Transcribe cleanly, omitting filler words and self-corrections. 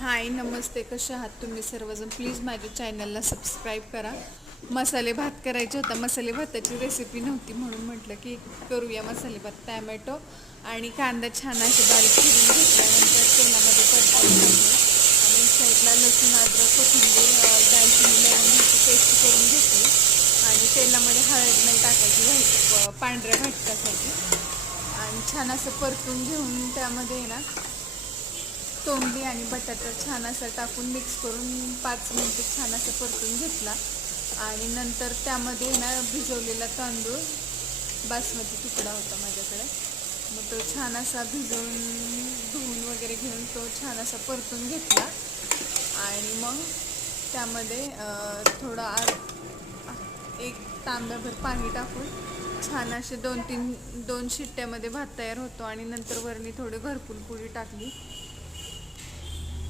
हाय नमस्ते, कसे आहात तुम्ही सर्वजण. प्लीज माझ्या चॅनलला सबस्क्राईब करा. मसाले भात करायचा होता. मसाले भाताची रेसिपी नव्हती म्हणून म्हटलं की करूया मसाले भात. टॅमॅटो आणि कांदा छान असे बारीक चिरून घेतल्यानंतर तेलामध्ये परतून टाकले आणि साईडला लसूण अद्रक कोथिंबीर दालचिनी लवंग ह्याची पेस्ट करून घेतली आणि तेलामध्ये हळद नाही टाकायची पांढऱ्या घटकासाठी. आणि छान असं परतून घेऊन त्यामध्ये ना तोंडली आणि बटाटा छान असं टाकून मिक्स करून 5 मिनिटं छान असं परतून घेतला. आणि नंतर त्यामध्ये ना भिजवलेला तांदूळ बासमती तुकडा होता माझ्याकडे, मग तो छान असा भिजवून धुवून वगैरे घेऊन तो छान असा परतून घेतला. आणि मग त्यामध्ये थोडा एक तांब्याभर पाणी टाकून छान असे 2 शिट्ट्यामध्ये भात तयार होतो. आणि नंतर वरणी थोडी घरकुल पुडी टाकली